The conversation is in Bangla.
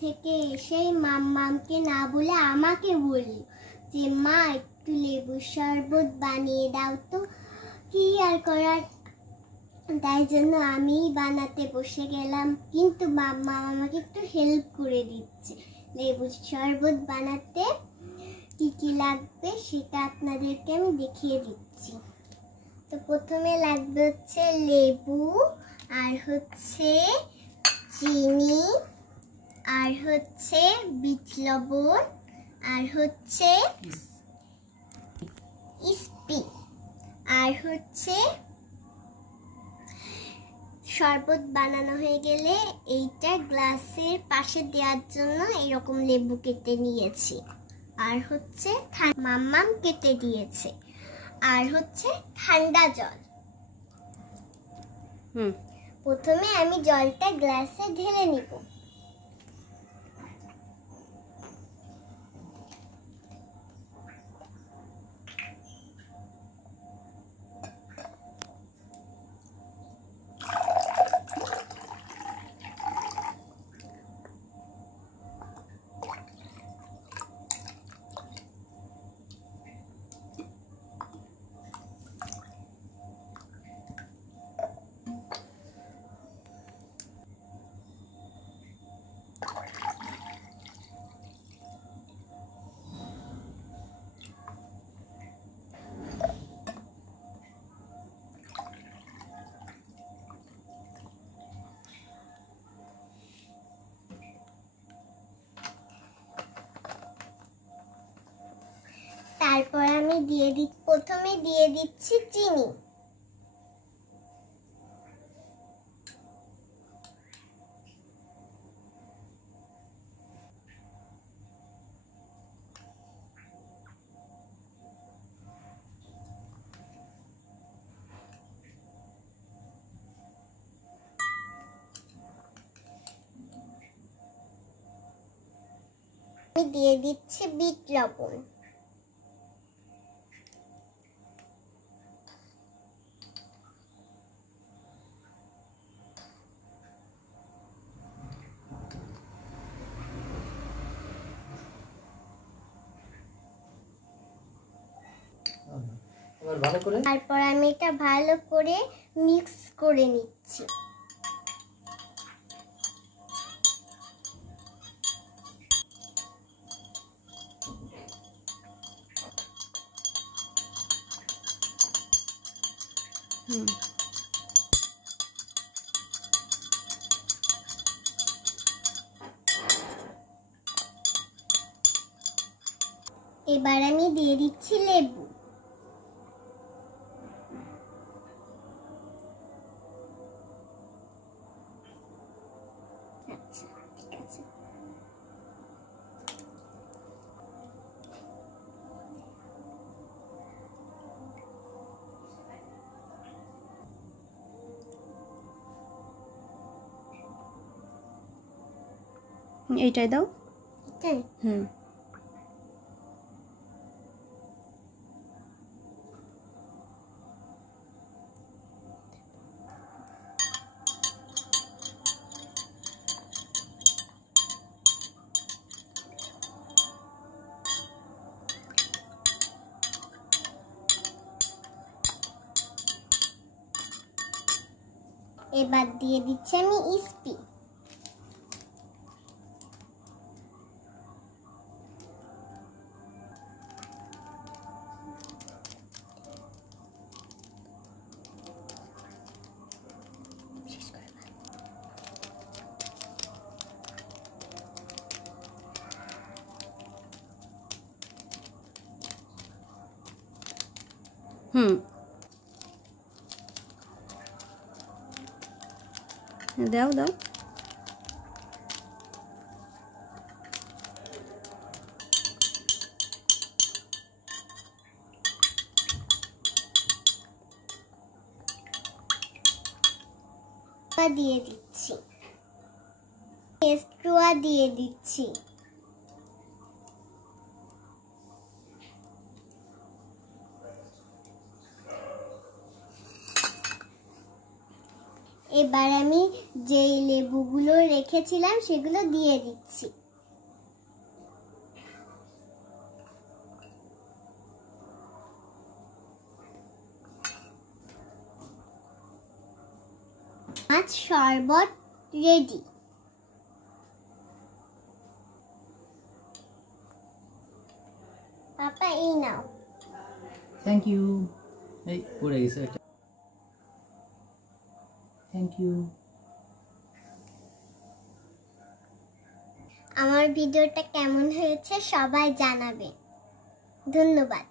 থেকে এসেই মাম্মামকে না বলে আমাকে বলল যে মা একটু লেবুর শরবত বানিয়ে দাও তো। কি আর করার, তাই জন্য আমিই বানাতে বসে গেলাম। কিন্তু মাম্মা আমাকে একটু হেল্প করে দিচ্ছে লেবুর শরবত বানাতে। কি কি লাগবে সেটা আপনাদেরকে আমি দেখিয়ে দিচ্ছি। তো প্রথমে লাগবে হচ্ছে লেবু, আর হচ্ছে চিনি, আর হচ্ছে বিট লবণ, আর হচ্ছে ইস্পি, আর হচ্ছে শরবত বানানো হয়ে গেলে এইটা গ্লাসের পাশে দেওয়ার জন্য এরকম লেবু কেটে নিয়েছি। আর হচ্ছে মাম্মাম কেটে দিয়েছে। আর হচ্ছে ঠান্ডা জল। প্রথমে আমি জলটা গ্লাসে ঢেলে নিব। তারপর আমি প্রথমে দিয়ে দিচ্ছি চিনি। আমি দিয়ে দিচ্ছি বিট লবণ। তারপর আমি এটা ভালো করে মিক্স করে নিচ্ছি। এবার আমি দিয়ে দিচ্ছি লেবু। আচ্ছা, ঠিক আছে। এইটাই দাও। এটাই? এবার দিয়ে দিচ্ছি আমি ইস্পি। দাও দাও। দিয়ে দিচ্ছি, পেস্ট্রোয়া দিয়ে দিচ্ছি। এবার আমি যে লেবুগুলো রেখেছিলাম সেগুলো দিয়ে দিচ্ছি। মাছ শরবত রেডি। পাপা এই নাও। Thank you. এই পড়ে গেছে এটা। Thank you. আমার ভিডিওটা কেমন হয়েছে সবাই জানাবে। ধন্যবাদ।